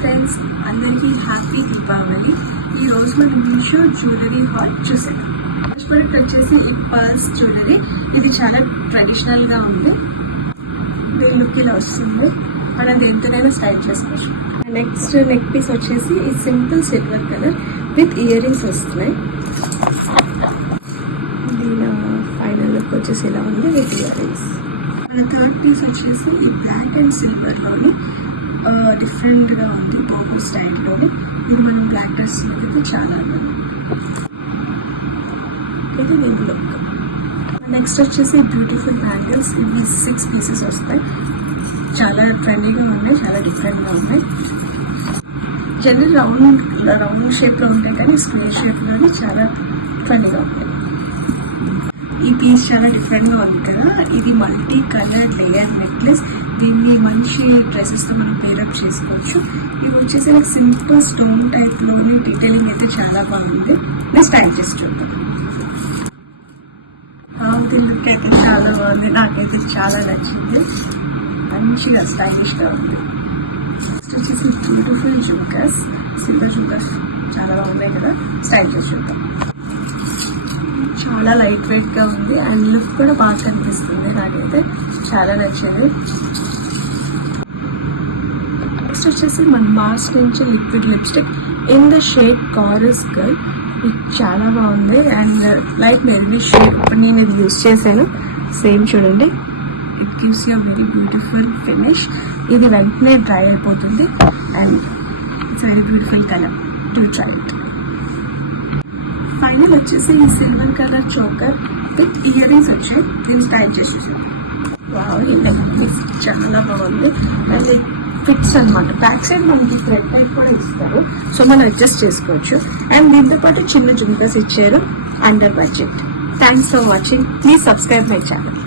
Friends, అందరికీ happy Deepavali. ఈరోజు మనం మీషో జ్యువెలరీ హాల్ చూసేద్దాం. ఫస్ట్ ప్రోడక్ట్ వచ్చేసి ఈ పర్స్ జ్యువెలరీ. ఇది చాలా ట్రెడిషనల్గా ఉంది. దీని లుక్ ఇలా వస్తుంది. మనం దేనితోనైనా స్టైల్ చేసుకోవచ్చు. నెక్స్ట్ నెక్ పీస్ వచ్చేసి ఈ simple silver colour with ear rings వస్తున్నాయి. దీని ఫైనల్ లుక్ వచ్చేసి ఇలా ఉంది విత్ ఇయర్ రింగ్స్. మన థర్డ్ పీస్ వచ్చేసి ఈ బ్లాక్ అండ్ సిల్వర్లోని డిఫరెంట్గా ఉంది, బోహో స్టైల్లోని. ఇది మనం బ్లాక్ డ్రెస్ అయితే చాలా ఇది దీని లుక్. నెక్స్ట్ వచ్చేసి బ్యూటిఫుల్ బ్యాంగిల్స్. ఇవి 6 పీసెస్ వస్తాయి. చాలా ట్రెండీగా ఉన్నాయి, చాలా డిఫరెంట్గా ఉన్నాయి. జనరల్ రౌండ్ షేప్లో ఉంటాయి, కానీ స్క్వేర్ షేప్లోని చాలా ట్రెండీగా ఉంటాయి. ఈ పీస్ చాలా డిఫరెంట్గా ఉంది కదా. ఇది మల్టీ కలర్ లేయర్ నెక్లెస్. దీన్ని మంచి డ్రెస్సెస్తో మనం పేరప్ చేసుకోవచ్చు. ఇది వచ్చేసి నాకు సింపుల్ స్టోన్ టైప్లోని డీటెయిలింగ్ అయితే చాలా బాగుంది. నేను స్టైల్ చేసి చూద్దాం. దీని లుక్ అయితే చాలా బాగుంది, నాకైతే చాలా నచ్చింది. మంచిగా స్టైలిష్గా ఉంది. నెక్స్ట్ వచ్చేసి బ్యూటిఫుల్ జుమ్కస్, సిల్వర్ జుమ్కస్ చాలా బాగున్నాయి కదా. స్టైల్ చేసి చూద్దాం. చాలా లైట్ వెయిట్గా ఉంది అండ్ లుక్ కూడా బాగా కనిపిస్తుంది. నాకైతే చాలా నచ్చింది. నెక్స్ట్ వచ్చేసి మన మాస్ నుంచి liquid lipstick in the shade కారస్ గర్ల్. ఇది చాలా బాగుంది అండ్ లైట్ మెరూన్ షేడ్. ఇప్పుడు నేను ఇది యూజ్ చేశాను. సేమ్ చూడండి, it gives you very beautiful finish. ఇది వెంటనే డ్రై అయిపోతుంది and it's very beautiful colour. To try it. Final వచ్చేసి ఈ silver colour choker with ear rings వచ్చాయి. దీన్ని స్టైల్ చేసేసాను. చాలా బాగుంది అండ్ ఫిట్స్ అనమాట. బ్యాక్ సైడ్ మనకి థ్రెడ్ టైప్ కూడా ఇస్తారు, సో మనం అడ్జస్ట్ చేసుకోవచ్చు. అండ్ దీంతో పాటు చిన్న జుమ్కాస్ ఇచ్చారు under budget. Thanks for watching. Please subscribe my channel.